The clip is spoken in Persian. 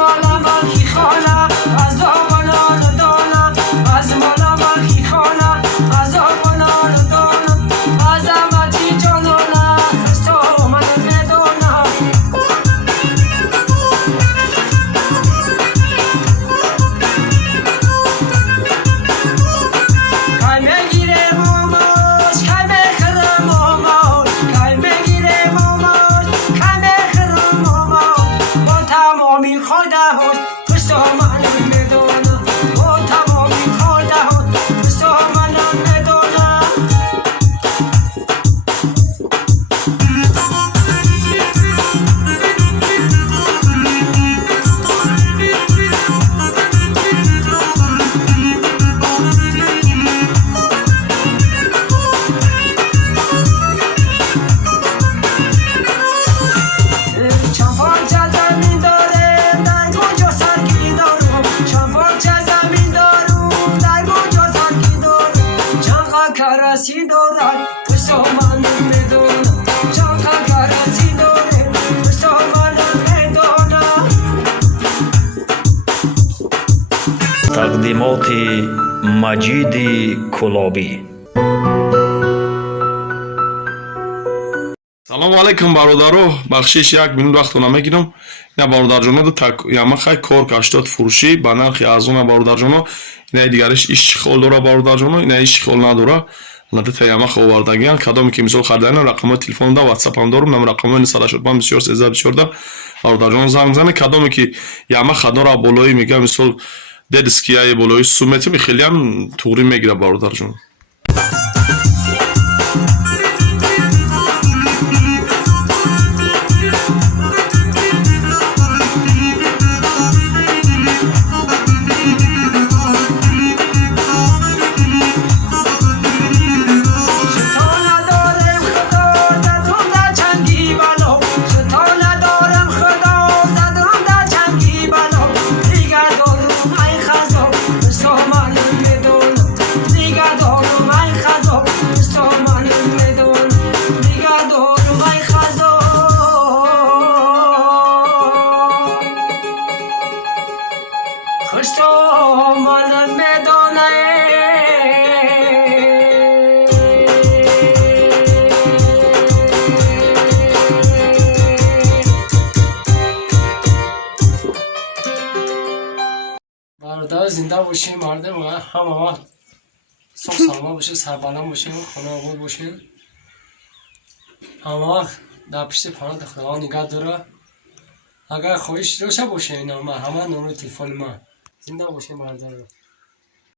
مالا ماکی خاله از آبانان دانه از مالا ماکی خاله از آبانان دانه از امتی جانانه خسته من ندانه کای میگیره ماماش کای میخره ماماش کای میگیره ماماش کای میخره ماماش با تمامی خواده هاش خسته من ندانه با تمامی خواده هاش خسته من ندانه چند پارچه زمین داره در کجا سرکی دارم چند پارچه زمین دارم در کجا سرکی دارم چند کرسی دارد خسته من ندانم چند کرسی داره خسته من ندانم تقدیمات مجید کلابی. салому алайкум бародаро бахшиш 1 минут вақтона мегирам ина бародарҷоно яма хай кор каштод фурӯшӣ ба нархи арзона бародарҷоно ина дигариш ишхол дора бародарҷоно ина ишхол надора ладата яма ховардагиан кадоме ки мисол харданиам рақамои телефонда ватсапам дорум нам рақамои 985 бародарҷоно занг зане кадоме ки яма хадора болои мегам мисол дедискияи болои сумети хелиам туғрӣ мегира бародарҷон خسته من میدانه برادر زنده باشین مردم همه وقت صبح سلامت باشین سربلند باشین خانه آباد باشین همه وقت در پشت پناه خدا نگاه داره اگر خواهش داشته باشین همه نمره تلفن من زنده باشین برادر